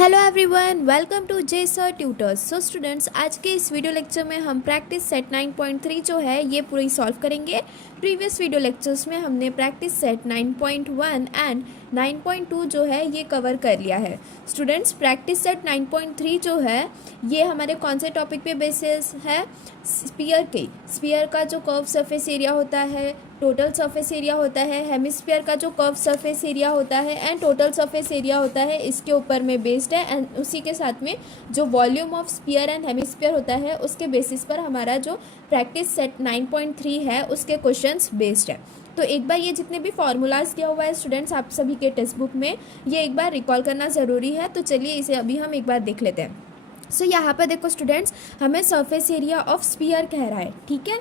Hello everyone, welcome to J sir tutors. So students, आज के इस वीडियो लेक्चर में हम प्रैक्टिस सेट 9.3 जो है ये पूरी सॉल्व करेंगे। प्रीवियस वीडियो लेक्चर्स में हमने प्रैक्टिस सेट 9.1 एंड 9.2 जो है ये कवर कर लिया है। स्टूडेंट्स, प्रैक्टिस सेट 9.3 जो है ये हमारे कौन से टॉपिक पे बेसिस है? स्पीयर का जो कर्व सरफेस एरिया होता है, टोटल सरफेस एरिया होता है, हेमिस्फीयर का जो कर्व सरफेस एरिया होता है एंड टोटल सरफेस एरिया होता है, इसके ऊपर में बेस्ड है। एंड उसी के साथ में जो volume of spear and hemisphere होता है उसके बेसिस पर हमारा जो प्रैक्टिस सेट 9.3 है उसके क्वेश्चंस बेस्ड है। तो एक बार ये जितने भी फार्मूलाज दिया हुआ है स्टूडेंट्स आप सभी के टेक्स्ट बुक में, ये एक बार रिकॉल करना ज़रूरी है। तो चलिए इसे अभी हम एक बार देख लेते हैं। सो यहाँ पर देखो स्टूडेंट्स, हमें सरफेस एरिया ऑफ स्पीयर कह रहा है, ठीक है।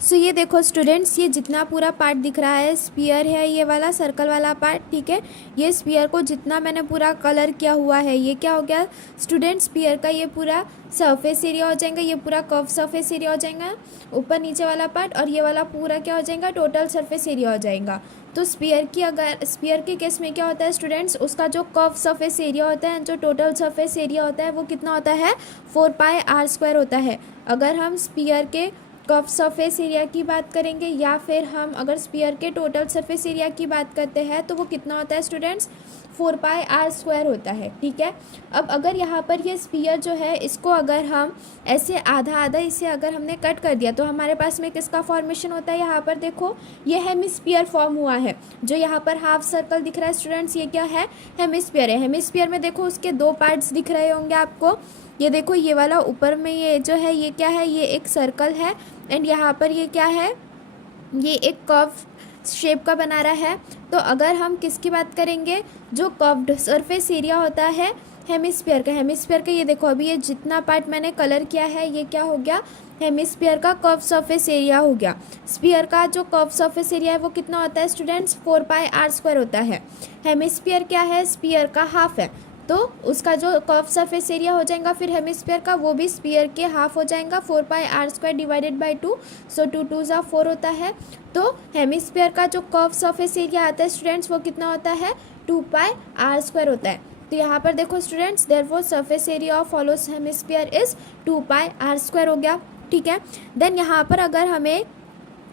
सो ये देखो स्टूडेंट्स, ये जितना पूरा पार्ट दिख रहा है स्पीयर है, ये वाला सर्कल वाला पार्ट, ठीक है। ये स्पीयर को जितना मैंने पूरा कलर किया हुआ है ये क्या हो गया स्टूडेंट्स? स्पीयर का ये पूरा सरफेस एरिया हो जाएगा, ये पूरा कर्व सरफेस एरिया हो जाएगा ऊपर नीचे वाला पार्ट, और ये वाला पूरा क्या हो जाएगा? टोटल सरफेस एरिया हो जाएगा। तो स्पीयर के केस में क्या होता है स्टूडेंट्स? उसका जो कर्व सरफेस एरिया होता है, जो टोटल सरफेस एरिया होता है वो कितना होता है? 4πr² होता है। अगर हम स्पीयर के कर्व सरफेस एरिया की बात करेंगे या फिर हम अगर स्पीयर के टोटल सरफेस एरिया की बात करते हैं तो वो कितना होता है स्टूडेंट्स? 4πr² होता है, ठीक है। अब अगर यहाँ पर ये स्पीयर जो है इसको अगर हम ऐसे आधा आधा इसे अगर हमने कट कर दिया तो हमारे पास में किसका फॉर्मेशन होता है? यहाँ पर देखो ये हेमिस्फीयर फॉर्म हुआ है। जो यहाँ पर हाफ सर्कल दिख रहा है स्टूडेंट्स ये क्या है? हेमिस्फीयर है। हेमिस्फीयर में देखो उसके दो पार्ट्स दिख रहे होंगे आपको। ये देखो ये वाला ऊपर में ये जो है ये क्या है? ये एक सर्कल है एंड यहाँ पर ये क्या है? ये एक कर्व शेप का बना रहा है। तो अगर हम किसकी बात करेंगे? जो कर्व्ड सरफेस एरिया होता है हेमिस्फीयर का ये देखो अभी ये जितना पार्ट मैंने कलर किया है ये क्या हो गया? हेमिस्फीयर का कर्व सरफेस एरिया हो गया। स्पीयर का जो कर्व सरफेस एरिया है वो कितना होता है स्टूडेंट्स? 4πr² होता है। हेमिस्फीयर क्या है? स्पीयर का हाफ है, तो उसका जो कर्व सरफेस एरिया हो जाएगा फिर हेमिस्फीयर का वो भी स्पीयर के हाफ हो जाएगा। 4πr² डिवाइडेड बाई 2, सो 2 2 ज़ा 4 होता है। तो हेमिस्फीयर का जो कर्व सरफेस एरिया आता है स्टूडेंट्स वो कितना होता है? 2πr² होता है। तो यहाँ पर देखो students, therefore surface area of hollow hemisphere is 2πr² हो गया, ठीक है। देन यहाँ पर अगर हमें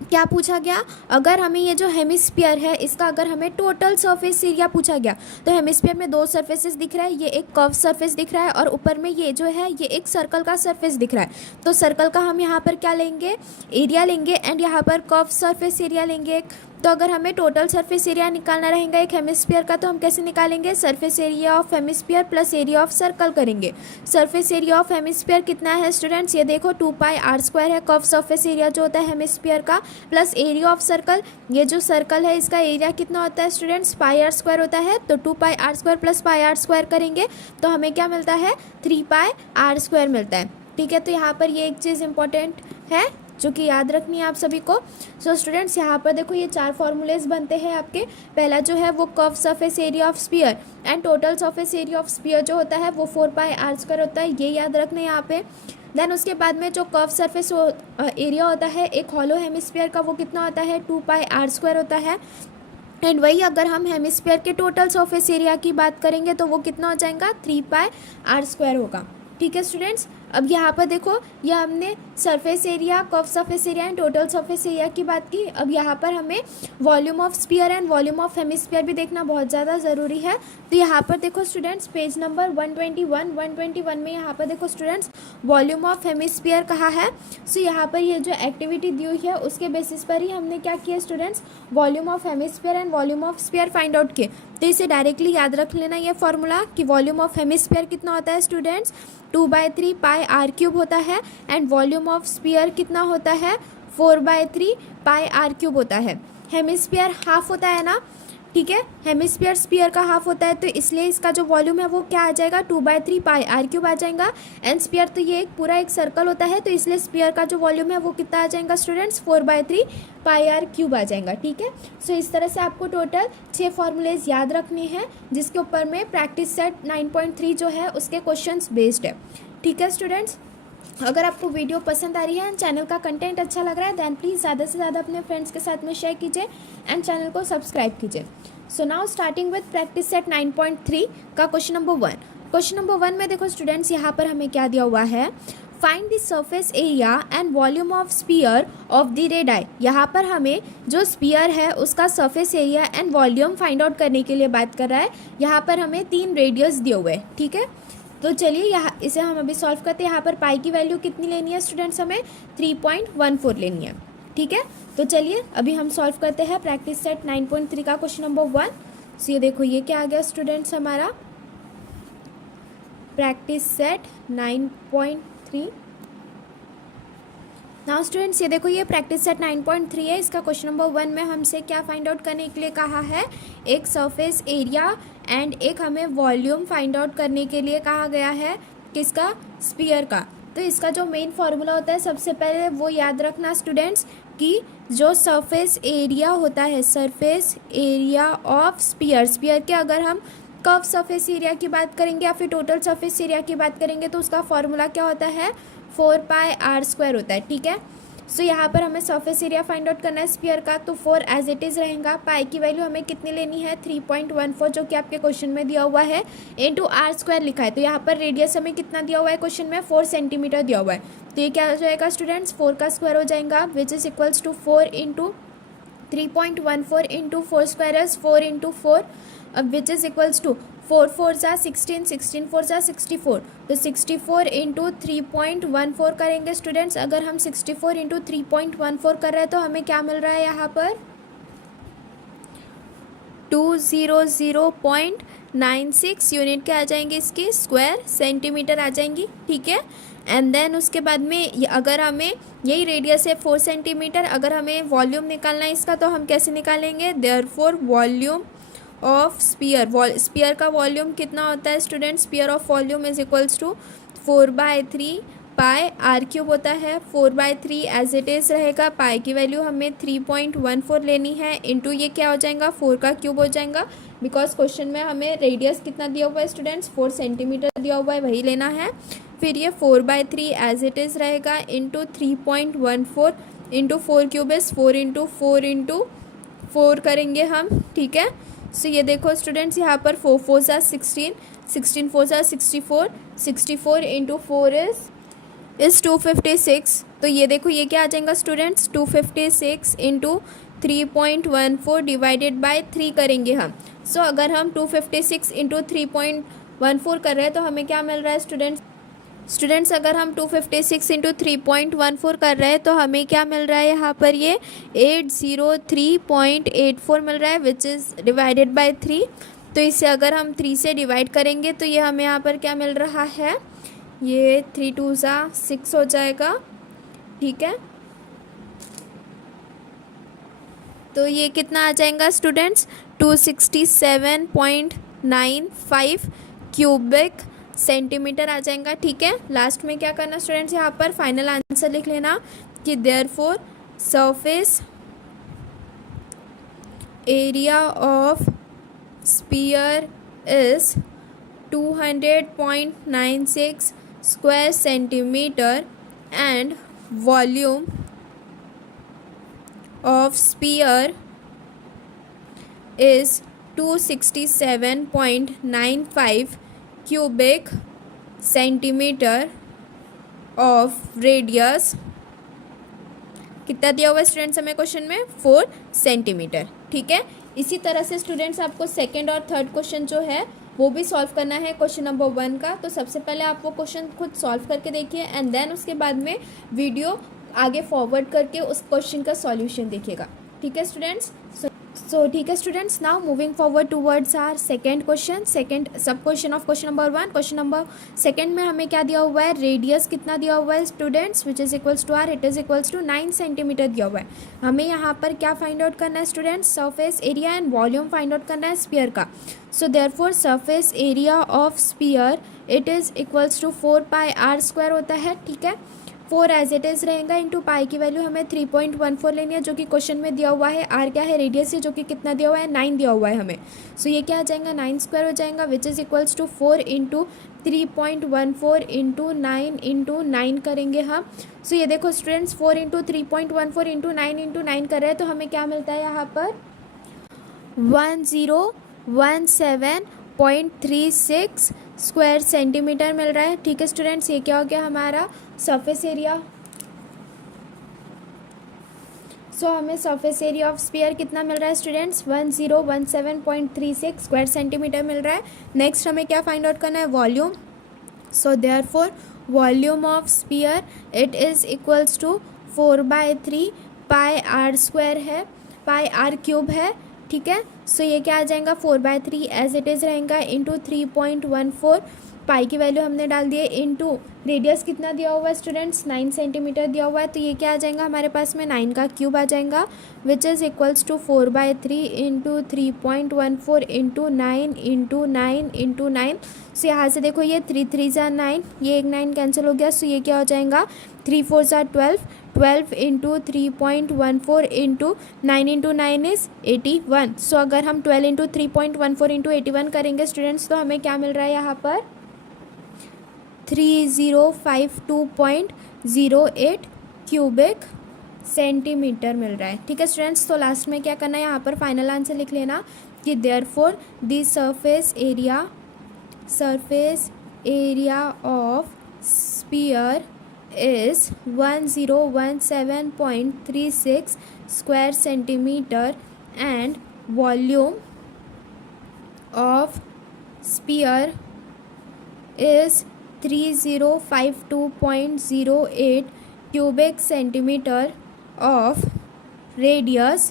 क्या पूछा गया? अगर हमें ये जो हेमिस्फीयर है इसका अगर हमें टोटल सरफेस एरिया पूछा गया तो हेमिस्फीयर में दो सरफेसेस दिख रहा है, ये एक कर्व सरफेस दिख रहा है और ऊपर में ये जो है ये एक सर्कल का सरफेस दिख रहा है। तो सर्कल का हम यहाँ पर क्या लेंगे? एरिया लेंगे एंड यहाँ पर कर्व सरफेस एरिया लेंगे एक। तो अगर हमें टोटल सरफेस एरिया निकालना रहेगा एक हेमिस्फीयर का तो हम कैसे निकालेंगे? Surface area of hemisphere plus area of circle करेंगे। सरफेस एरिया ऑफ हेमिस्फीयर कितना है स्टूडेंट्स? ये देखो 2πr² है कर्व सरफेस एरिया जो होता है हेमिस्फीयर का, प्लस एरिया ऑफ सर्कल, ये जो सर्कल है इसका एरिया कितना होता है स्टूडेंट्स? πr² होता है। तो 2πr² प्लस πr² करेंगे तो हमें क्या मिलता है? 3πr² मिलता है, ठीक है। तो यहाँ पर ये एक चीज़ इंपॉर्टेंट है जो कि याद रखनी है आप सभी को। सो स्टूडेंट्स, यहाँ पर देखो ये चार फॉर्मूलेज बनते हैं आपके। पहला जो है वो curve surface area of spear and total surface area of spear जो होता है वो 4πr² होता है, ये याद रखना है यहाँ पे। देन उसके बाद में जो कर्व सरफेस एरिया होता है एक हॉलो हेमिस्फीयर का वो कितना होता है? 2πr² होता है। एंड वही अगर हम हेमिस्फीयर के टोटल सरफेस एरिया की बात करेंगे तो वो कितना हो जाएगा? 3πr² होगा, ठीक है स्टूडेंट्स। अब यहाँ पर देखो ये हमने surface area, curve surface area and total surface area की बात की। अब यहाँ पर हमें volume of spear and volume of hemisphere भी देखना बहुत ज़्यादा ज़रूरी है। तो यहाँ पर देखो स्टूडेंट्स पेज नंबर 121 में यहाँ पर देखो स्टूडेंट्स वॉल्यूम ऑफ हेमिस्फीयर कहाँ है। सो यहाँ पर ये जो एक्टिविटी दी हुई है उसके बेसिस पर ही हमने क्या किया students? Volume of hemisphere and volume of sphere find out किए। तो इसे डायरेक्टली याद रख लेना ये फॉर्मूला कि वॉल्यूम ऑफ हेमिस्फीयर कितना होता है स्टूडेंट्स? 2/3πr³ होता है एंड वॉल्यूम ऑफ स्पीयर कितना होता है? 4/3πr³ होता है। हेमिस्फीयर हाफ होता है ना, ठीक है। हेमिस्फीयर स्पीयर का हाफ होता है तो इसलिए इसका जो वॉल्यूम है वो क्या आ जाएगा? 2/3πr³ आ जाएगा। एंड स्पीयर तो ये एक पूरा एक सर्कल होता है तो इसलिए स्पीयर का जो वॉल्यूम है वो कितना आ जाएगा स्टूडेंट्स? 4/3πr³ आ जाएगा, ठीक है। सो इस तरह से आपको टोटल 6 फॉर्मूलेज याद रखनी है जिसके ऊपर में प्रैक्टिस सेट 9.3 जो है उसके क्वेश्चंस बेस्ड है, ठीक है स्टूडेंट्स। अगर आपको वीडियो पसंद आ रही है एंड चैनल का कंटेंट अच्छा लग रहा है दैन प्लीज़ ज़्यादा से ज़्यादा अपने फ्रेंड्स के साथ में शेयर कीजिए एंड चैनल को सब्सक्राइब कीजिए। So now starting with practice set 9.3 का क्वेश्चन नंबर 1। क्वेश्चन नंबर 1 में देखो स्टूडेंट्स, यहाँ पर हमें क्या दिया हुआ है, find the surface area and volume of spear of the radii. यहाँ पर हमें जो स्पीयर है उसका surface area and volume find out करने के लिए बात कर रहा है। यहाँ पर हमें 3 रेडियस दिए हुए हैं, ठीक है। तो चलिए यहाँ इसे हम अभी सॉल्व करते हैं। यहाँ पर पाई की वैल्यू कितनी लेनी है स्टूडेंट्स, हमें 3.14 लेनी है, ठीक है। तो चलिए अभी हम सॉल्व करते हैं प्रैक्टिस सेट 9.3 का क्वेश्चन नंबर 1। सो ये देखो ये क्या आ गया स्टूडेंट्स, हमारा प्रैक्टिस सेट 9.3। नाउ स्टूडेंट्स ये देखो ये प्रैक्टिस सेट 9.3 है। इसका क्वेश्चन नंबर 1 में हमसे क्या फाइंड आउट करने के लिए कहा है, एक सरफेस एरिया एंड एक हमें वॉल्यूम फाइंड आउट करने के लिए कहा गया है, किसका, स्पीयर का। तो इसका जो मेन फार्मूला होता है सबसे पहले वो याद रखना स्टूडेंट्स कि जो सरफेस एरिया होता है, surface area of sphere, sphere के अगर हम कर्व सरफेस एरिया की बात करेंगे या फिर टोटल सरफेस एरिया की बात करेंगे तो उसका फॉर्मूला क्या होता है, 4πr² होता है, ठीक है। सो यहाँ पर हमें सरफेस एरिया फाइंड आउट करना है स्पीयर का, तो 4 एज इट इज़ रहेगा। पाई की वैल्यू हमें कितनी लेनी है, 3.14 जो कि आपके क्वेश्चन में दिया हुआ है, इंटू r² लिखा है। तो यहाँ पर रेडियस हमें कितना दिया हुआ है क्वेश्चन में, 4 सेंटीमीटर दिया हुआ है। तो ये क्या हो जाएगा स्टूडेंट्स, 4 का स्क्वायर हो जाएगा, which is equals to 4 into 3.14 into 4 square is 4 into 4, which is equals to 4 4 सा 16, 16 4 सा 64। तो 64 इंटू 3.14 करेंगे स्टूडेंट्स। अगर हम 64 इंटू 3.14 कर रहे हैं तो हमें क्या मिल रहा है यहाँ पर, 200.96 यूनिट क्या आ जाएंगे इसके, स्क्वायर सेंटीमीटर आ जाएंगी, ठीक है। एंड देन उसके बाद में अगर हमें यही रेडियस है 4 सेंटीमीटर, अगर हमें वॉल्यूम निकालना है इसका तो हम कैसे निकालेंगे, therefore volume of sphere, sphere का वॉल्यूम कितना होता है student, sphere of volume is equals to 4/3 pi r³ होता है। 4/3 एज इट इज़ रहेगा। पाई की वैल्यू हमें 3.14 लेनी है, इंटू ये क्या हो जाएगा, 4 का क्यूब हो जाएगा, बिकॉज क्वेश्चन में हमें रेडियस कितना दिया हुआ है स्टूडेंट्स, 4 सेंटीमीटर दिया हुआ है, वही लेना है। फिर ये 4/3 एज इट इज़ रहेगा, into 3.14 into 4³ is 4 into 4 into 4 करेंगे हम, ठीक है। सो ये देखो स्टूडेंट्स यहाँ पर 4 4 सा 16, 16 4 सा 64, 64 इंटू 4 इज़ 256। तो ये देखो ये क्या आ जाएगा स्टूडेंट्स, 256 इंटू 3.14 डिवाइडेड बाय 3 करेंगे हम। सो अगर हम 256 इंटू 3.14 कर रहे हैं तो हमें क्या मिल रहा है स्टूडेंट्स अगर हम 256 इंटू 3.14 कर रहे हैं तो हमें क्या मिल रहा है यहाँ पर, ये 803.84 मिल रहा है, विच इज़ डिवाइडेड बाय 3। तो इसे अगर हम 3 से डिवाइड करेंगे तो ये हमें यहाँ पर क्या मिल रहा है, ये 3 2 सा 6 हो जाएगा, ठीक है। तो ये कितना आ जाएगा स्टूडेंट्स, 267.95 क्यूबिक सेंटीमीटर आ जाएगा, ठीक है। लास्ट में क्या करना स्टूडेंट्स, यहाँ पर फाइनल आंसर लिख लेना कि therefore surface area of sphere is 200.96 square centimetre and volume of sphere is 267.95 cubic centimetre of radius. कितना दिया हुआ है स्टूडेंट्स हमें क्वेश्चन में, 4 सेंटीमीटर, ठीक है। इसी तरह से स्टूडेंट्स आपको सेकंड और थर्ड क्वेश्चन जो है वो भी सॉल्व करना है क्वेश्चन नंबर 1 का। तो सबसे पहले आप वो क्वेश्चन खुद सॉल्व करके देखिए एंड देन उसके बाद में वीडियो आगे फॉरवर्ड करके उस क्वेश्चन का सॉल्यूशन देखिएगा, ठीक है स्टूडेंट्स। सो ठीक है students, now moving forward towards our second question, second sub question of question number 1। Question number second में हमें क्या दिया हुआ है, रेडियस कितना दिया हुआ है students, which is equals to R, it is equals to 9 centimetre दिया हुआ है। हमें यहाँ पर क्या फाइंड आउट करना है students, surface area and volume find out करना है स्पीयर का। So therefore surface area of sphere it is equals to 4πr² होता है, ठीक है। 4 एज इट इज़ रहेगा, इंटू पाई की वैल्यू हमें 3.14 लेनी है जो कि क्वेश्चन में दिया हुआ है। आर क्या है, रेडियस है, जो कि कितना दिया हुआ है, 9 दिया हुआ है हमें। सो ये क्या आ जाएगा, 9 स्क्वायर हो जाएगा, which is equals to 4 into 3.14 into 9 into 9 करेंगे हम। सो ये देखो स्टूडेंट्स 4 इंटू 3.14 इंटू 9 कर रहे हैं तो हमें क्या मिलता है यहाँ पर 1017.36 स्क्वायर सेंटीमीटर मिल रहा है। ठीक है स्टूडेंट्स, ये क्या हो गया हमारा सरफेस एरिया। सो हमें सरफेस एरिया ऑफ स्फीयर कितना मिल रहा है स्टूडेंट्स, 1017.36 स्क्वायर सेंटीमीटर मिल रहा है। नेक्स्ट हमें क्या फाइंड आउट करना है, volume. So therefore volume of sphere it is equals to 4/3 pi R square है, पाई आर क्यूब है। ठीक है, सो ये क्या आ जाएगा 4/3 एज इट इज़ रहेगा इंटू 3.14, पाई की वैल्यू हमने डाल दी है, इंटू रेडियस कितना दिया हुआ है स्टूडेंट्स 9 सेंटीमीटर दिया हुआ है, तो ये क्या आ जाएगा हमारे पास में 9 का क्यूब आ जाएगा, which is equals to 4/3 into 3.14 into 9 into 9 into 9। So यहाँ से देखो ये 3 3 ज़ा 9, ये एक 9 कैंसिल हो गया, सो ये क्या हो जाएगा 3 4 ज़ा 12, 12 इंटू 3.14 इंटू 9 इंटू 9 इज़ 81। सो अगर हम 12 इंटू 3.14 इंटू 81 करेंगे स्टूडेंट्स, तो हमें क्या मिल रहा है यहाँ पर 3052.08 क्यूबिक सेंटीमीटर मिल रहा है। ठीक है स्टूडेंट्स, तो लास्ट में क्या करना है, यहाँ पर फाइनल आंसर लिख लेना कि therefore the surface area of sphere is 1017.36 square centimeter and volume of sphere is 3052.08 cubic centimeter of radius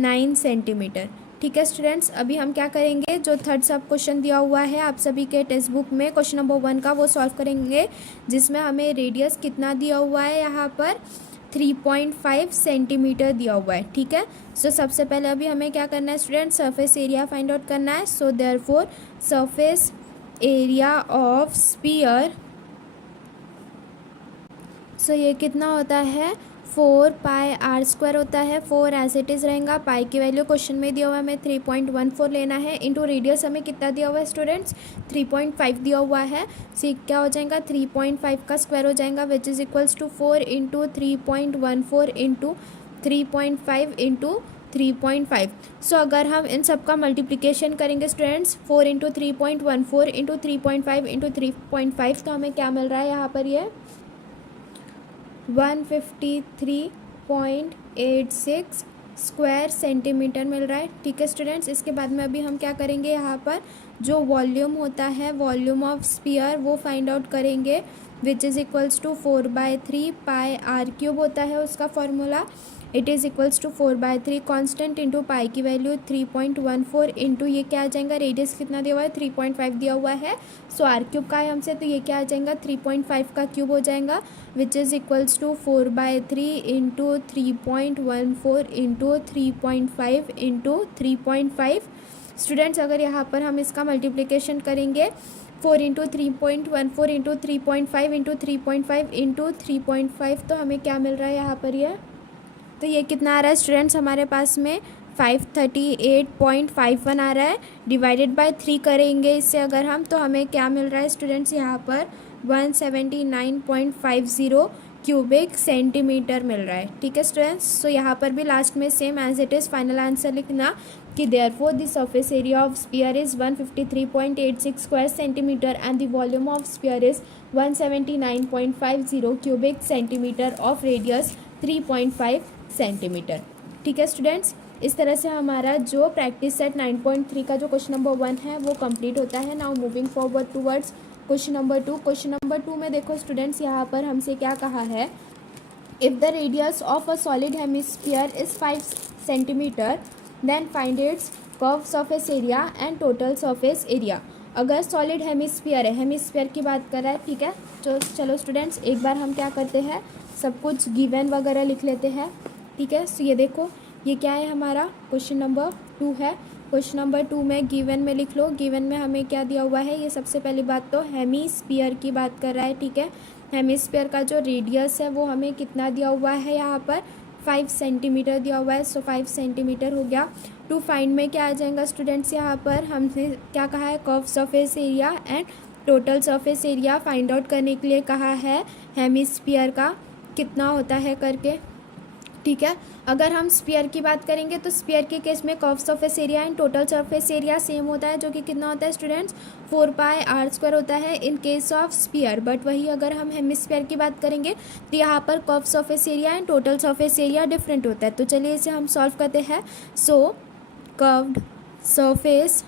9 centimetre. ठीक है स्टूडेंट्स, अभी हम क्या करेंगे, जो थर्ड सब क्वेश्चन दिया हुआ है आप सभी के टेक्स्ट बुक में क्वेश्चन नंबर 1 का, वो सॉल्व करेंगे, जिसमें हमें रेडियस कितना दिया हुआ है यहाँ पर 3.5 सेंटीमीटर दिया हुआ है। ठीक है, सो सबसे पहले अभी हमें क्या करना है student, surface area find out करना है। So therefore surface area of sphere, so ये कितना होता है 4 पाई आर स्क्वायर होता है, 4 एज इट इज़ रहेगा, पाई की वैल्यू क्वेश्चन में दिया हुआ है हमें 3.14 लेना है, इंटू रेडियस हमें कितना दिया हुआ है स्टूडेंट्स 3.5 दिया हुआ है। सो क्या हो जाएगा 3.5 का स्क्वायर हो जाएगा, which is equals to 4 into 3.14 into 3.5 into 3.5। So अगर हम इन सब का मल्टीप्लिकेशन करेंगे स्टूडेंट्स 4 इंटू 3.14 इंटू 3.5 इंटू 3.5, तो हमें क्या मिल रहा है यहाँ पर ये 153.86 स्क्वायर सेंटीमीटर मिल रहा है। ठीक है स्टूडेंट्स, इसके बाद में अभी हम क्या करेंगे, यहाँ पर जो वॉल्यूम होता है, वॉल्यूम ऑफ स्फीयर, वो फाइंड आउट करेंगे, which is equals to 4/3 pi r cube होता है उसका formula, it is equals to 4/3 constant into pi की वैल्यू 3.14 इंटू ये क्या आ जाएगा, रेडियस कितना दिया हुआ है 3.5 दिया हुआ है, सो आर क्यूब का है हमसे, तो ये क्या आ जाएगा 3.5 का क्यूब हो जाएगा, which is equals to 4/3 into 3.14 into 3.5 into 3.5। Students अगर यहाँ पर हम इसका मल्टीप्लिकेशन करेंगे 4 इंटू 3.14 इंटू 3.5 इंटू 3.5 इंटू 3.5, तो हमें क्या मिल रहा है यहाँ पर ये, तो ये कितना आ रहा है स्टूडेंट्स हमारे पास में 538.51 आ रहा है, डिवाइडेड बाय 3 करेंगे इससे अगर हम, तो हमें क्या मिल रहा है स्टूडेंट्स यहाँ पर 179.50 क्यूबिक सेंटीमीटर मिल रहा है। ठीक है स्टूडेंट्स, सो यहाँ पर भी लास्ट में same as it is final answer लिखना कि therefore the surface area of sphere is 153.86 square centimetre and the volume of sphere is 179.50 cubic centimetre of radius 3.5 centimetre. ठीक है स्टूडेंट्स, इस तरह से हमारा जो प्रैक्टिस सेट 9.3 का जो क्वेश्चन नंबर 1 है वो कंप्लीट होता है। Now moving forward towards question number 2। Question number 2 में देखो स्टूडेंट्स, यहाँ पर हमसे क्या कहा है, if the radius of a solid hemisphere is 5 centimetre then find its curve surface area and total surface area. अगर सॉलिड हेमिस्फीयर है, हेमिस्फीयर की बात कर रहा है, ठीक है, तो चलो स्टूडेंट्स एक बार हम क्या करते हैं, सब कुछ गिवन वगैरह लिख लेते हैं। ठीक है, सो ये देखो ये क्या है, हमारा क्वेश्चन नंबर 2 है। क्वेश्चन नंबर 2 में गिवन में लिख लो, गिवन में हमें क्या दिया हुआ है, ये सबसे पहली बात तो हेमिस्फीयर की बात कर रहा है। ठीक है, हेमिस्फीयर का जो रेडियस है वो हमें कितना दिया हुआ है, यहाँ पर 5 सेंटीमीटर दिया हुआ है, सो 5 सेंटीमीटर हो गया। टू फाइंड में क्या आ जाएगा स्टूडेंट्स, यहाँ पर हमने क्या कहा है, curve surface area and total surface area find out करने के लिए कहा है हेमिस्फीयर का कितना होता है करके। ठीक है। अगर हम स्फीयर की बात करेंगे तो स्फीयर के केस में curve surface area and total surface area same होता है, जो कि कितना होता है स्टूडेंट्स 4πr² होता है in case of sphere. But वही अगर हम हेमिस्फीयर की बात करेंगे तो यहाँ पर curve surface area and total surface area different होता है। तो चलिए इसे हम सॉल्व करते हैं। So curved surface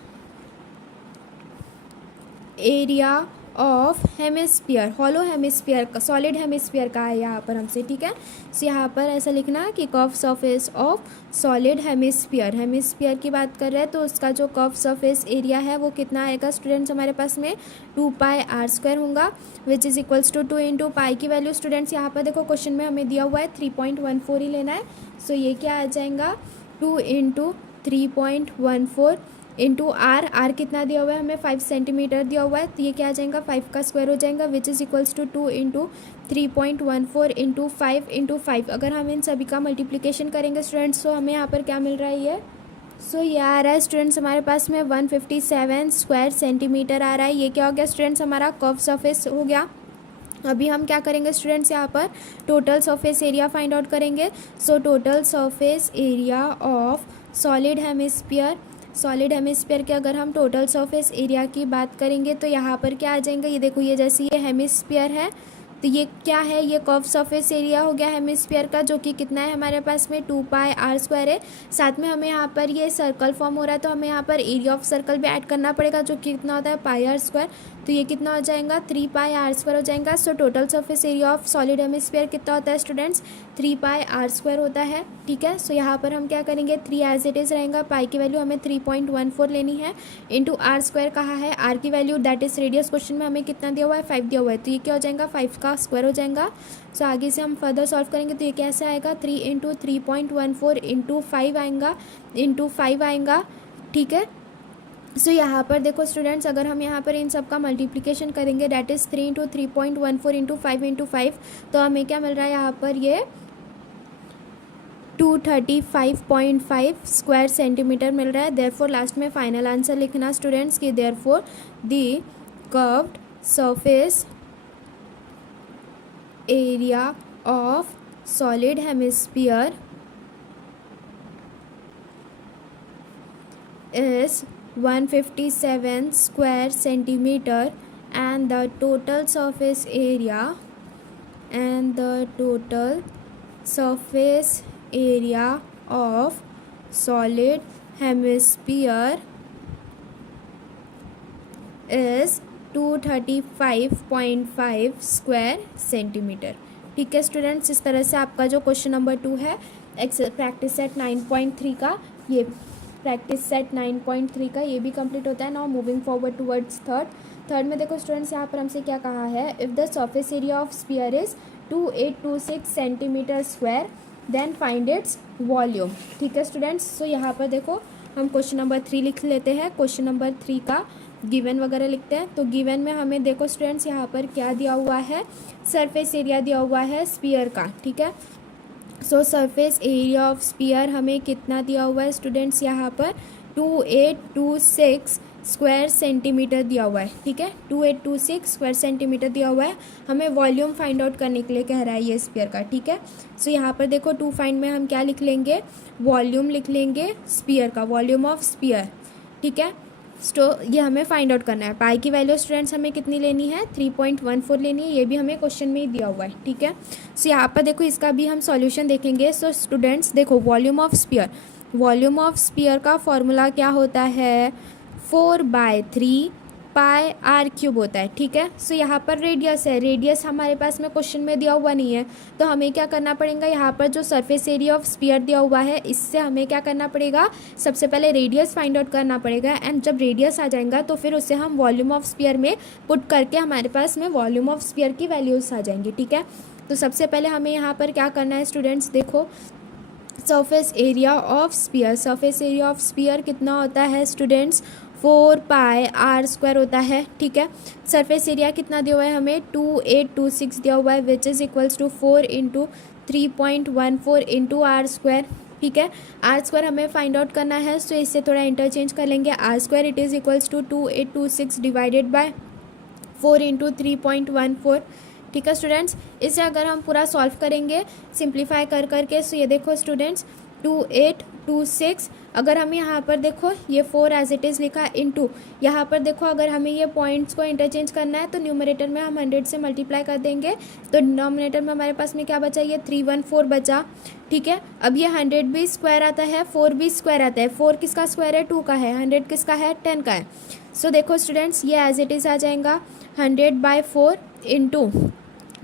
area of hemisphere, hollow hemisphere का, सॉलिड हेमिस्फीयर का है यहाँ पर हमसे, ठीक है। सो यहाँ पर ऐसा लिखना है कि curve surface of solid hemisphere, hemisphere की बात कर रहे हैं तो उसका जो कर्व सरफेस एरिया है वो कितना आएगा स्टूडेंट्स हमारे पास में 2πr² होगा, which is equals to 2 into pi की वैल्यू स्टूडेंट्स यहाँ पर देखो क्वेश्चन में हमें दिया हुआ है 3.14 ही लेना है। सो ये क्या आ जाएगा 2 इंटू 3.14 इंटू आर कितना दिया हुआ है हमें 5 सेंटीमीटर दिया हुआ है, तो ये क्या आ जाएगा 5 का स्क्वायर हो जाएगा, which is equals to 2 into 3.14 into 5 into 5। अगर हम इन सभी का मल्टीप्लिकेशन करेंगे स्टूडेंट्स तो हमें यहाँ पर क्या मिल रहा है ये, सो ये आ रहा है स्टूडेंट्स हमारे पास में 157 स्क्वायर सेंटीमीटर आ रहा है। ये क्या हो गया स्टूडेंट्स हमारा कर्व सरफेस हो गया। अभी हम क्या करेंगे स्टूडेंट्स यहाँ पर total surface area find out करेंगे। So total surface area of solid hemisphere, solid hemisphere के अगर हम टोटल सरफेस एरिया की बात करेंगे तो यहाँ पर क्या आ जाएगा, ये देखो ये जैसे ये हेमिस्फीयर है तो ये क्या है, ये कर्व सरफेस एरिया हो गया हेमिस्फीयर का, जो कि कितना है हमारे पास में 2πr² है। साथ में हमें यहाँ पर ये सर्कल फॉर्म हो रहा है तो हमें यहाँ पर एरिया ऑफ सर्कल भी ऐड करना पड़ेगा, जो कि कितना होता है πr²। तो ये कितना हो जाएगा 3πr² हो जाएगा। सो total surface area of solid hemisphere कितना होता है स्टूडेंट्स 3πr² होता है, ठीक है। सो यहाँ पर हम क्या करेंगे 3 एज इट इज़ रहेगा, पाई की वैल्यू हमें 3.14 लेनी है, इंटू r² कहा है, आर की value that is radius question में हमें कितना दिया हुआ है 5 दिया हुआ है, तो ये क्या हो जाएगा 5 का स्क्वायर हो जाएगा। सो आगे से हम फर्दर सॉल्व करेंगे तो ये कैसे आएगा 3 इंटू 3.14 इंटू 5 आएगा, इंटू 5 आएगा, ठीक है। सो यहाँ पर देखो स्टूडेंट्स अगर हम यहाँ पर इन सब का मल्टीप्लिकेशन करेंगे that is 3 into 3.14 into 5 into 5, तो हमें क्या मिल रहा है यहाँ पर ये 235.5 स्क्वायर सेंटीमीटर मिल रहा है। देयरफॉर लास्ट में फाइनल आंसर लिखना स्टूडेंट्स कि therefore the curved surface area of solid hemisphere is 157 square centimeter and the total surface area of solid hemisphere is 235.5 square centimetre, ठीक है स्टूडेंट्स। इस तरह से आपका जो क्वेश्चन नंबर 2 है प्रैक्टिस सेट 9.3 का, ये प्रैक्टिस सेट 9.3 का ये भी कंप्लीट होता है। Now moving forward towards third में देखो स्टूडेंट्स यहाँ पर हमसे क्या कहा है, if the surface area of sphere is 2826 centimetre square then find its volume, ठीक है स्टूडेंट्स। सो यहाँ पर देखो हम क्वेश्चन नंबर 3 लिख लेते हैं, क्वेश्चन नंबर 3 का गिवन वगैरह लिखते हैं। तो गिवन में हमें देखो स्टूडेंट्स यहाँ पर क्या दिया हुआ है, सरफेस एरिया दिया हुआ है स्फीयर का, ठीक है। सो सरफेस एरिया ऑफ स्फीयर हमें कितना दिया हुआ है स्टूडेंट्स यहाँ पर 2826 स्क्वायर सेंटीमीटर दिया हुआ है, ठीक है 2826 स्क्वायर सेंटीमीटर दिया हुआ है। हमें वॉल्यूम फाइंड आउट करने के लिए कह रहा है ये स्फीयर का, ठीक है। सो यहाँ पर देखो 2 फाइंड में हम क्या लिख लेंगे, वॉल्यूम लिख लेंगे स्फीयर का, वॉल्यूम ऑफ स्फीयर, ठीक है। तो ये हमें फाइंड आउट करना है। पाई की वैल्यू स्टूडेंट्स हमें कितनी लेनी है 3.14 लेनी है, ये भी हमें क्वेश्चन में ही दिया हुआ है, ठीक है। सो यहाँ पर देखो इसका भी हम सॉल्यूशन देखेंगे। सो स्टूडेंट्स देखो वॉल्यूम ऑफ स्फीयर का फॉर्मूला क्या होता है 4/3 पाई r³ होता है, ठीक है। सो यहाँ पर रेडियस है, रेडियस हमारे पास में क्वेश्चन में दिया हुआ नहीं है, तो हमें क्या करना पड़ेगा, यहाँ पर जो सरफेस एरिया ऑफ स्फीयर दिया हुआ है इससे हमें क्या करना पड़ेगा, सबसे पहले रेडियस फाइंड आउट करना पड़ेगा। एंड जब रेडियस आ जाएगा तो फिर उसे हम वॉल्यूम ऑफ स्फीयर में पुट करके हमारे पास में वॉल्यूम ऑफ स्फीयर की वैल्यूज आ जाएंगी, ठीक है। तो सबसे पहले हमें यहाँ पर क्या करना है स्टूडेंट्स, देखो सरफेस एरिया ऑफ स्फीयर कितना होता है स्टूडेंट्स 4πr² होता है, ठीक है। सरफेस एरिया कितना दिया हुआ है हमें 2826 दिया हुआ है, which is equals to 4 into 3.14 into r², ठीक है। r² हमें फाइंड आउट करना है, सो इससे थोड़ा इंटरचेंज कर लेंगे। r² it is equals to 2826 divided by 4 into 3.14 ठीक है स्टूडेंट्स, इसे अगर हम पूरा सॉल्व करेंगे सिंप्लीफाई कर करके, सो ये देखो स्टूडेंट्स 2 8 2 6, अगर हम यहाँ पर देखो ये 4 एज इट इज़ लिखा इनटू, यहाँ पर देखो अगर हमें ये पॉइंट्स को इंटरचेंज करना है तो न्यूमरेटर में हम 100 से मल्टीप्लाई कर देंगे, तो डिनोमिनेटर में हमारे पास में क्या बचा, ये 314 बचा। ठीक है, अब ये 100 भी स्क्वायर आता है, 4 भी स्क्वायर आता है, 4 किसका स्क्वायर है, 2 का है, 100 किसका है, 10 का है। सो देखो स्टूडेंट्स ये एज इट इज़ आ जाएगा 100/4 इंटू,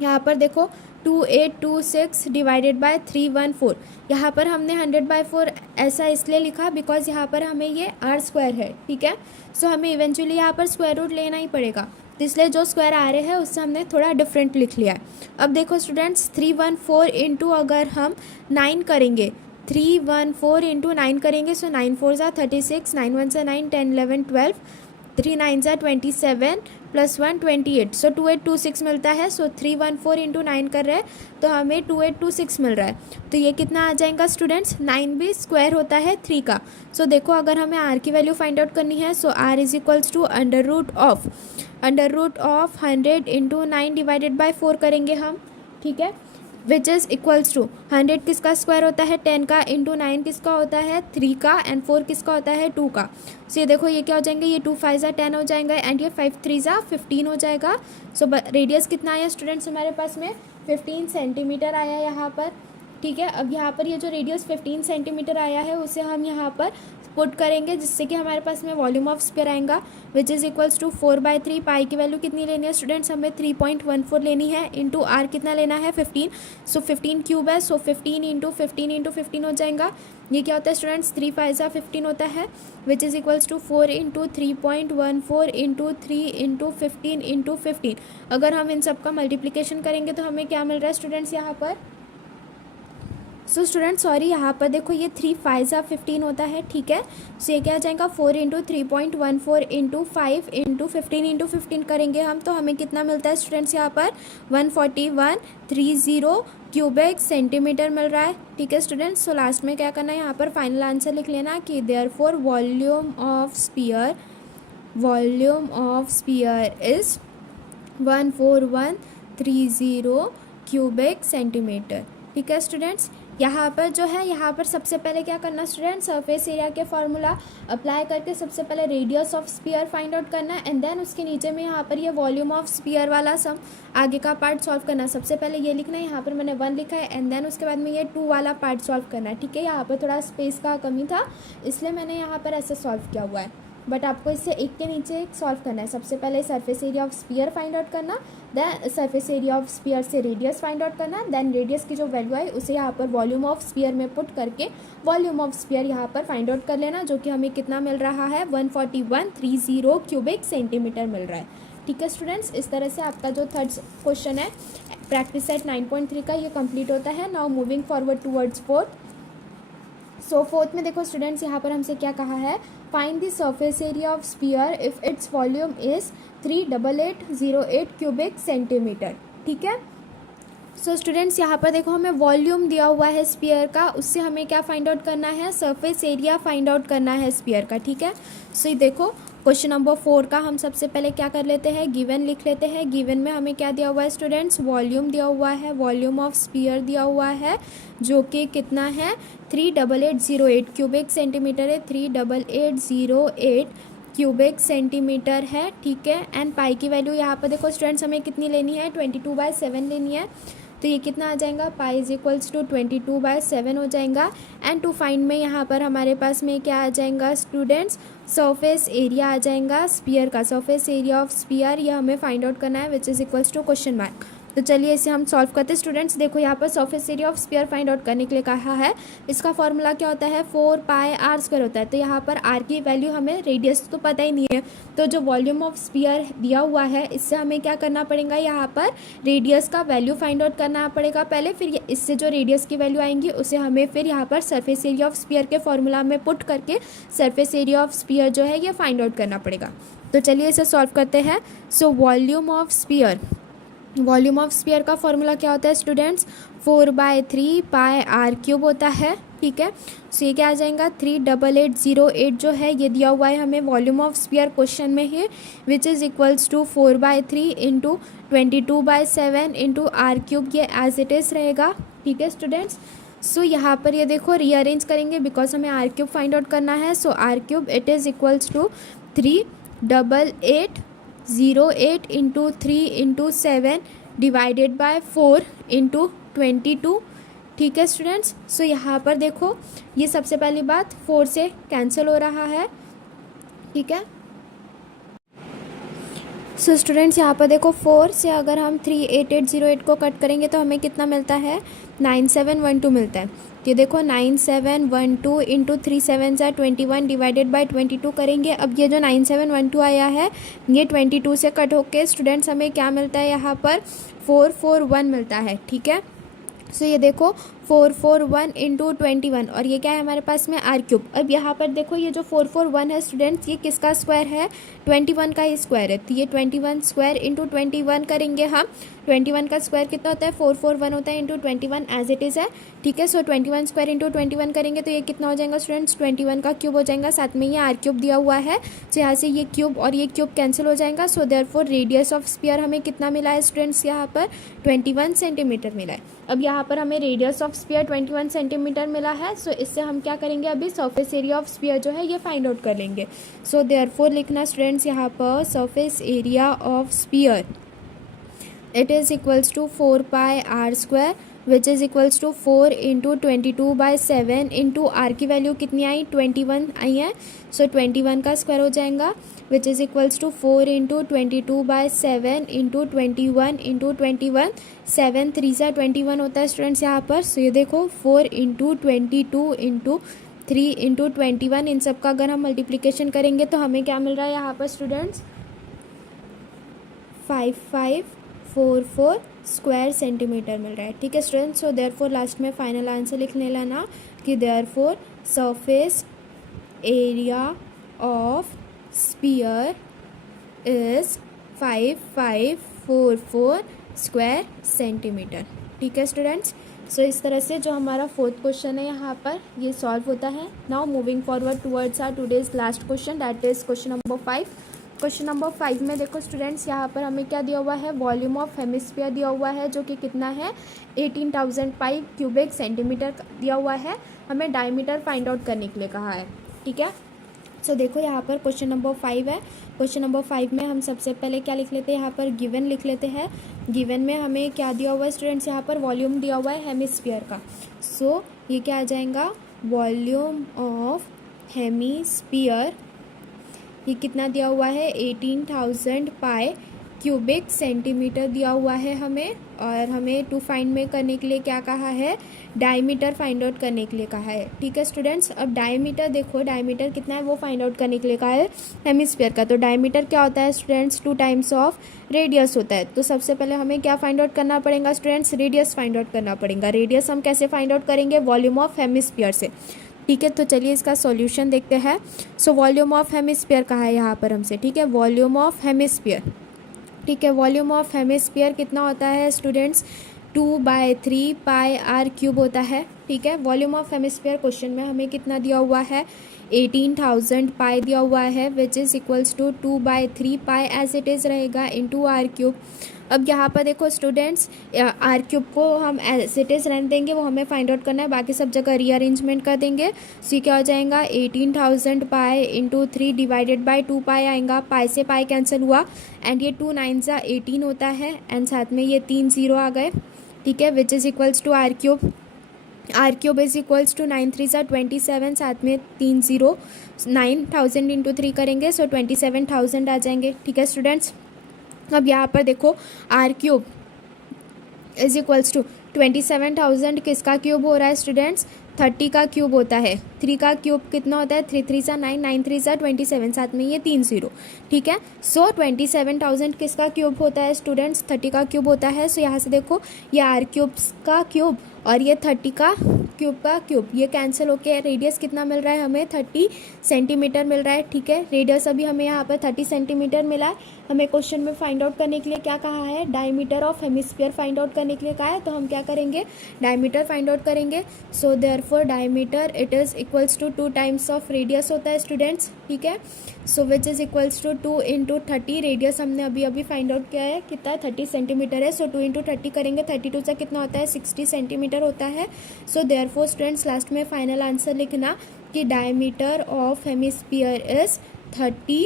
यहाँ पर देखो 2826 डिवाइडेड बाय 314, यहाँ पर हमने 100/4 ऐसा इसलिए लिखा बिकॉज यहाँ पर हमें ये r स्क्वायर है। ठीक है, सो हमें इवेंचुअली यहाँ पर स्क्वायर रूट लेना ही पड़ेगा, तो इसलिए जो स्क्वायर आ रहे हैं उससे हमने थोड़ा डिफरेंट लिख लिया है। अब देखो स्टूडेंट्स 314 इंटू अगर हम 9 करेंगे, 314 इंटू 9 करेंगे, सो 9 4 ज़ा 36, 9 1 ज़ा 9, 10 11 12, 3 9 ज़ा 27 प्लस 1 28, सो 2826 मिलता है। सो 314 इंटू 9 कर रहे हैं तो हमें 2826 मिल रहा है, तो ये कितना आ जाएगा स्टूडेंट्स, 9 भी स्क्वायर होता है 3 का। सो देखो अगर हमें r की वैल्यू फाइंड आउट करनी है, so r is equals to under root of 100 into 9 divided by 4 करेंगे हम। ठीक है, विच इज़ इक्वल्स टू 100 किसका स्क्वायर होता है, 10 का, इंटू 9 किसका होता है, 3 का, एंड 4 किसका होता है, 2 का। सो ये देखो ये क्या हो जाएंगे, ये 2 5 ज़ा 10 हो जाएगा, एंड ये 5 3 ज़ा 15 हो जाएगा। सो रेडियस कितना आया स्टूडेंट्स हमारे पास में, 15 सेंटीमीटर आया यहाँ पर। ठीक है, अब यहाँ पर ये जो रेडियस 15 सेंटीमीटर आया है उसे हम यहाँ पर पुट करेंगे, जिससे कि हमारे पास में वॉल्यूम ऑफ स्फीयर आएगा विच इज़ इक्वल्स टू 4/3। पाई की वैल्यू कितनी लेनी है स्टूडेंट्स, हमें 3.14 लेनी है, इंटू आर कितना लेना है 15, सो 15 क्यूब है, सो 15 इंटू 15 हो जाएगा। ये क्या होता है स्टूडेंट्स, 3 5 ज़ा 15 होता है, which is equals to 4 into 3.14 into 3 into 15 अगर हम इन सब का मल्टीप्लिकेशन करेंगे तो हमें क्या मिल रहा है स्टूडेंट्स यहाँ पर, सो स्टूडेंट सॉरी यहाँ पर देखो ये 3 5 ज़ा 15 होता है। ठीक है, सो ये क्या आ जाएगा 4 इंटू 3.14 इंटू 5 इंटू 15 करेंगे हम, तो हमें कितना मिलता है स्टूडेंट्स यहाँ पर 14130 क्यूबिक सेंटीमीटर मिल रहा है। ठीक है स्टूडेंट्स, सो लास्ट में क्या करना है, यहाँ पर फाइनल आंसर लिख लेना कि therefore volume of spear is 14130 cubic centimetre. ठीक है स्टूडेंट्स, यहाँ पर जो है, यहाँ पर सबसे पहले क्या करना स्टूडेंट, सरफेस एरिया के फार्मूला अप्लाई करके सबसे पहले radius of sphere find out करना है, एंड देन उसके नीचे में यहाँ पर ये वॉल्यूम ऑफ स्पीयर वाला सम आगे का पार्ट सॉल्व करना है। सबसे पहले ये लिखना है, यहाँ पर मैंने 1 लिखा है, एंड देन उसके बाद में ये 2 वाला पार्ट सॉल्व करना है। ठीक है, यहाँ पर थोड़ा स्पेस का कमी था इसलिए मैंने यहाँ पर ऐसे सॉल्व किया हुआ है, बट आपको इससे एक के नीचे एक सॉल्व करना है। सबसे पहले surface area of sphere find out करना, then surface area of sphere से रेडियस फाइंड आउट करना, देन रेडियस की जो वैल्यू आई उसे यहाँ पर वॉल्यूम ऑफ स्पीयर में पुट करके वॉल्यूम ऑफ स्पीयर यहाँ पर फाइंड आउट कर लेना, जो कि हमें कितना मिल रहा है 14130 क्यूबिक सेंटीमीटर मिल रहा है। ठीक है स्टूडेंट्स, इस तरह से आपका जो थर्ड क्वेश्चन है प्रैक्टिस सेट 9.3 का ये कंप्लीट होता है। Now moving forward towards fourth. So fourth में देखो स्टूडेंट्स यहाँ पर हमसे क्या कहा है, find the surface area of sphere if its volume is 38808 cubic centimetre. ठीक है, सो स्टूडेंट्स यहाँ पर देखो हमें वॉल्यूम दिया हुआ है स्पीयर का, उससे हमें क्या फाइंड आउट करना है, सरफेस एरिया फाइंड आउट करना है स्पीयर का। ठीक है, सो देखो क्वेश्चन नंबर 4 का हम सबसे पहले क्या कर लेते हैं, गिवन लिख लेते हैं। गिवन में हमें क्या दिया हुआ है स्टूडेंट्स, वॉल्यूम दिया हुआ है, वॉल्यूम ऑफ स्पीयर दिया हुआ है जो कि कितना है 38808 क्यूबिक सेंटीमीटर है, 38808 क्यूबिक सेंटीमीटर है। ठीक है, एंड पाई की वैल्यू यहाँ पर देखो स्टूडेंट्स हमें कितनी लेनी है 22/7 लेनी है, तो ये कितना आ जाएगा, पाई इज इक्वल्स टू 22/7 हो जाएगा। एंड टू फाइंड में यहाँ पर हमारे पास में क्या आ जाएगा स्टूडेंट्स, सरफेस एरिया आ जाएगा स्पीयर का, सरफेस एरिया ऑफ स्पीयर ये हमें फाइंड आउट करना है which is equals to question mark. तो चलिए इसे हम सॉल्व करते हैं स्टूडेंट्स। देखो यहाँ पर surface area of sphere find out करने के लिए कहा है, इसका फॉर्मूला क्या होता है 4πr² होता है। तो यहाँ पर r की वैल्यू हमें, रेडियस तो पता ही नहीं है, तो जो वॉल्यूम ऑफ स्पीयर दिया हुआ है इससे हमें क्या करना पड़ेगा, यहाँ पर रेडियस का वैल्यू फाइंड आउट करना पड़ेगा पहले, फिर इससे जो रेडियस की वैल्यू आएंगी उसे हमें फिर यहाँ पर सरफेस एरिया ऑफ स्पीयर के फॉर्मूला में पुट करके सरफेस एरिया ऑफ स्पीयर जो है ये फाइंड आउट करना पड़ेगा। तो चलिए इसे सॉल्व करते हैं। सो वॉल्यूम ऑफ स्पीयर का फॉर्मूला क्या होता है स्टूडेंट्स, 4/3 πr³ होता है। ठीक है। सो ये क्या आ जाएगा 38808 जो है ये दिया हुआ है हमें वॉल्यूम ऑफ स्फीयर क्वेश्चन में है, which is equals to 4/3 into 22/7 into r cube, ये एज इट इज़ रहेगा। ठीक है स्टूडेंट्स। सो यहाँ पर ये देखो रीअरेंज करेंगे बिकॉज हमें आर क्यूब फाइंड आउट करना है। So r cube it is equals to 38808 into 3 into 7 divided by 4 into 22। ठीक है स्टूडेंट्स। सो यहाँ पर देखो ये सबसे पहली बात 4 से कैंसिल हो रहा है। ठीक है। सो स्टूडेंट्स यहाँ पर देखो 4 से अगर हम 38808 को कट करेंगे तो हमें कितना मिलता है 9712 मिलता है। तो ये देखो 9712 इंटू 3 7 सा 21 डिवाइडेड बाय 22 करेंगे। अब ये जो 9712 आया है ये 22 से कट होके स्टूडेंट्स हमें क्या मिलता है यहाँ पर 441 मिलता है। ठीक है। सो ये देखो 441 इंटू 21 और ये क्या है हमारे पास में आर क्यूब। अब यहाँ पर देखो ये जो 441 है स्टूडेंट्स ये किसका स्क्वायर है 21 का ही स्क्वायर है। तो ये 21 स्क्वायर इंटू 21 करेंगे हम। 21 का स्क्वायर कितना होता है 441 होता है इंटू 21 एज इट इज़ है। ठीक है। सो 21 स्क्वायर इंटू 21 करेंगे तो ये कितना हो जाएगा स्टूडेंट्स 21 का क्यूब हो जाएगा, साथ में ये आर क्यूब दिया हुआ है। सो यहाँ से ये क्यूब और ये क्यूब कैंसिल हो जाएगा। So therefore radius of sphere हमें कितना मिला है स्टूडेंट्स यहाँ पर 21 सेंटीमीटर मिला है। अब यहाँ पर हमें रेडियस ऑफ स्फीयर 21 सेंटीमीटर मिला है। सो इससे हम क्या करेंगे अभी सरफेस एरिया ऑफ स्फीयर जो है ये फाइंड आउट कर लेंगे। सो देयरफॉर लिखना स्टूडेंट्स यहाँ पर surface area of sphere it is equals to 4πr² which is equals to 4 into 22/7 into r की वैल्यू कितनी आई 21 आई है। सो 21 का स्क्वायर हो जाएगा which is equals to 4 into 22/7 into 21 into 21 7 3 सा 21 होता है स्टूडेंट्स यहाँ पर। सो ये देखो 4 इंटू 22 इंटू 3 इंटू 21 इन सब का अगर हम मल्टीप्लिकेशन करेंगे तो हमें क्या मिल रहा है यहाँ पर स्टूडेंट्स 5544 स्क्वायर सेंटीमीटर मिल रहा है। ठीक है स्टूडेंट्स। सो देयरफॉर लास्ट में फाइनल आंसर लिखने लेना कि therefore surface area of sphere is 5544 square centimetre. ठीक है स्टूडेंट्स। सो इस तरह से जो हमारा 4th क्वेश्चन है यहाँ पर ये सॉल्व होता है। Now moving forward towards our today's last question that is question number 5। Question number 5 में देखो स्टूडेंट्स यहाँ पर हमें क्या दिया हुआ है वॉल्यूम ऑफ हेमिस्फीयर दिया हुआ है जो कि कितना है 18,000 पाई क्यूबिक सेंटीमीटर दिया हुआ है। हमें डायमीटर फाइंड आउट करने के लिए कहा है। ठीक है। सो देखो यहाँ पर क्वेश्चन नंबर 5 है। क्वेश्चन नंबर 5 में हम सबसे पहले क्या लिख लेते हैं यहाँ पर गिवन लिख लेते हैं। गिवन में हमें क्या दिया हुआ है स्टूडेंट्स यहाँ पर वॉल्यूम दिया हुआ है हेमिस्फीयर का। सो ये क्या आ जाएगा वॉल्यूम ऑफ हेमिस्फीयर ये कितना दिया हुआ है 18,000 पाई क्यूबिक सेंटीमीटर दिया हुआ है हमें। और हमें टू फाइंड में करने के लिए क्या कहा है डायमीटर फाइंड आउट करने के लिए कहा है। ठीक है स्टूडेंट्स। अब डायमीटर देखो डायमीटर कितना है वो फाइंड आउट करने के लिए कहा है हेमिस्फीयर का। तो डायमीटर क्या होता है स्टूडेंट्स 2 टाइम्स ऑफ रेडियस होता है। तो सबसे पहले हमें क्या फाइंड आउट करना पड़ेगा स्टूडेंट्स रेडियस फाइंड आउट करना पड़ेगा। रेडियस हम कैसे फाइंड आउट करेंगे वॉल्यूम ऑफ हेमिस्फीयर से। ठीक है। तो चलिए इसका सॉल्यूशन देखते हैं। सो वॉल्यूम ऑफ हेमिस्फीयर कहा है यहाँ पर हमसे। ठीक है। वॉल्यूम ऑफ हेमिस्फीयर ठीक है। वॉल्यूम ऑफ हेमिस्फीयर कितना होता है स्टूडेंट्स 2/3 पाई आर क्यूब होता है। ठीक है। वॉल्यूम ऑफ हेमिस्फीयर क्वेश्चन में हमें कितना दिया हुआ है 18,000 पाई दिया हुआ है which is equals to 2/3 pi as it is रहेगा इंटू आर क्यूब। अब यहाँ पर देखो स्टूडेंट्स आर क्यूब को हम एज इट इज़ रहने देंगे, वो हमें फाइंड आउट करना है, बाकी सब जगह रीअरेंजमेंट कर देंगे। सो क्या हो जाएगा 18,000 पाई इंटू 3 डिवाइडेड बाई 2 पाई आएगा। पाई से पाई कैंसिल हुआ एंड ये 2 9 सा 18 होता है एंड साथ में ये 3 0 आ गए। ठीक है। Which is equals to r cube. R cube is equals to 9 3 सा 27 साथ में 3 0 9,000 इंटू 3 करेंगे सो 27,000 आ जाएंगे। ठीक है स्टूडेंट्स। अब यहाँ पर देखो r cube is equals to 27,000 किसका क्यूब हो रहा है स्टूडेंट्स 30 का क्यूब होता है। 3 का क्यूब कितना होता है 3 3 सा 9 9 3 सा 27 साथ में ये 3 0। ठीक है। सो 27,000 किसका क्यूब होता है स्टूडेंट्स 30 का क्यूब होता है। सो यहाँ से देखो ये आर क्यूब का क्यूब और ये 30 का क्यूब ये कैंसिल होके रेडियस कितना मिल रहा है हमें 30 सेंटीमीटर मिल रहा है। ठीक है, रेडियस अभी हमें यहाँ पर 30 सेंटीमीटर मिला है। हमें क्वेश्चन में फाइंड आउट करने के लिए क्या कहा है, diameter of hemisphere find out करने के लिए कहा है, तो हम क्या करेंगे, डायमीटर फाइंड आउट करेंगे। So therefore diameter it is equals to 2 times of radius होता है स्टूडेंट्स। ठीक है, so which is equals to 2 into 30, radius हमने अभी फाइंड आउट किया है कितना है 30 सेंटीमीटर है। सो 2 इंटू 30 करेंगे, 32 से कितना होता है 60 सेंटीमीटर होता है। सो देयरफॉर स्टूडेंट्स लास्ट में फाइनल आंसर लिखना कि diameter of hemisphere is 60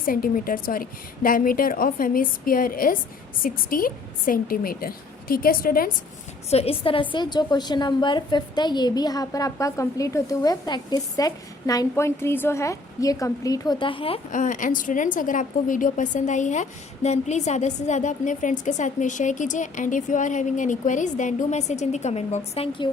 centimetre sorry, diameter of hemisphere is 60 centimetre. ठीक है स्टूडेंट्स, सो इस तरह से जो क्वेश्चन नंबर 5 है ये भी यहाँ पर आपका कंप्लीट होते हुए प्रैक्टिस सेट 9.3 जो है ये कंप्लीट होता है। एंड स्टूडेंट्स अगर आपको वीडियो पसंद आई है देन प्लीज़ ज़्यादा से ज़्यादा अपने फ्रेंड्स के साथ में शेयर कीजिए। And if you are having any queries then do message in the comment box. Thank you.